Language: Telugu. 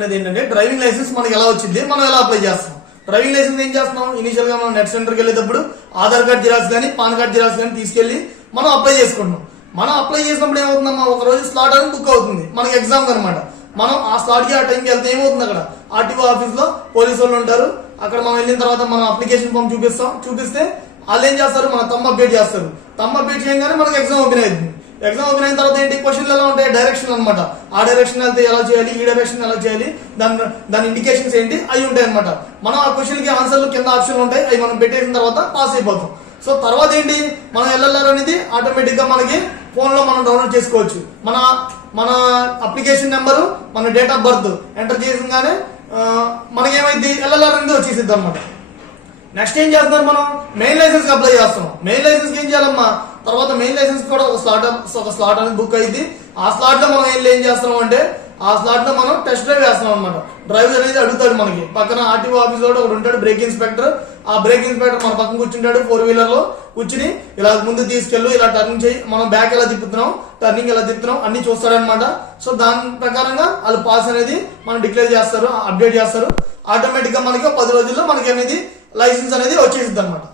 మాట్లాడుకునేది ఏంటంటే డ్రైవింగ్ లైసెన్స్ మనకి ఎలా వచ్చింది, మనం ఎలా అప్లై చేస్తాం. డ్రైవింగ్ లైసెన్స్ ఏం చేస్తున్నాం, ఇనిషియల్ గా మనం నెట్ సెంటర్కి వెళ్ళేటప్పుడు ఆధార్ కార్డ్ జిరాక్స్ కానీ పాన్ కార్డ్ జిరాక్స్ కానీ తీసుకెళ్లి మనం అప్లై చేసుకుంటున్నాం. మనం అప్లై చేసినప్పుడు ఏమవుతుందమ్మా, ఒక రోజు స్లాట్ అనేది బుక్ అవుతుంది మనకి ఎగ్జామ్ అనమాట. మనం ఆ స్లాట్ కి ఆ టైంకి వెళ్తే ఏమవుతుంది, అక్కడ ఆర్టీఓ ఆఫీస్ లో పోలీసు వాళ్ళు ఉంటారు. అక్కడ మనం వెళ్ళిన తర్వాత మనం అప్లికేషన్ ఫామ్ చూపిస్తే వాళ్ళు ఏం చేస్తారు, మన తమ్ అప్డేట్ చేస్తారు. తమ్ అప్డేట్ చేయగానే మనకి ఎగ్జామ్ ఓపెన్ అవుతుంది. ఎగ్జామ్ ఓపెన్ అయిన తర్వాత ఏంటి, క్వశ్చన్లు ఎలా ఉంటాయి, డైరెక్షన్ అనమాట. ఆ డైరెక్షన్ వెళ్తే ఎలా చేయాలి, ఈ డైరెక్షన్ ఎలా చేయాలి, దాని ఇండికేషన్స్ ఏంటి అవి ఉంటాయి అనమాట. మనం ఆ క్వశ్చన్ కి ఆన్సర్లు కింద ఆప్షన్లు ఉంటాయి, అవి మనం పెట్టేసిన తర్వాత పాస్ అయిపోతాం. సో తర్వాత ఏంటి, మనం ఎల్ఎల్ఆర్ అనేది ఆటోమేటిక్ గా మనకి ఫోన్ లో మనం డౌన్లోడ్ చేసుకోవచ్చు. మన అప్లికేషన్ నెంబరు, మన డేట్ ఆఫ్ బర్త్ ఎంటర్ చేసినగానే మనకేమైంది, ఎల్ఎల్ఆర్ అనేది వచ్చేసిద్ది అనమాట. నెక్స్ట్ ఏం చేస్తున్నారు, మనం మెయిన్ లైసెన్స్ కి అప్లై చేస్తున్నాం. మెయిన్ లైసెన్స్ కి ఏం చేయాలమ్మా, తర్వాత మెయిన్ లైసెన్స్ కూడా ఒక స్లాట్ అనేది బుక్ అయింది. ఆ స్లాట్ లో మనం ఏం చేస్తున్నాం అంటే, ఆ స్లాట్ లో మనం టెస్ట్ డ్రైవ్ వేస్తున్నాం అనమాట. డ్రైవ్ అనేది అడుగుతాడు మనకి. పక్కన ఆర్టీఓ ఆఫీస్ లో ఒకటి ఉంటాడు బ్రేక్ ఇన్స్పెక్టర్. ఆ బ్రేక్ ఇన్స్పెక్టర్ మన పక్కన కూర్చుంటాడు, 4-వీలర్ లో కూర్చుని ఇలా ముందు తీసుకెళ్ళు, ఇలా టర్నింగ్ చేయి, మనం బ్యాక్ ఎలా తిప్పుతున్నాం, టర్నింగ్ ఎలా తిప్పుతున్నాం అన్ని చూస్తాడనమాట. సో దాని ప్రకారంగా వాళ్ళు పాస్ అనేది మనం డిక్లేర్ చేస్తారు, అప్డేట్ చేస్తారు. ఆటోమేటిక్ గా మనకి 10 రోజుల్లో మనకి అనేది లైసెన్స్ అనేది వచ్చేసిద్ది అనమాట.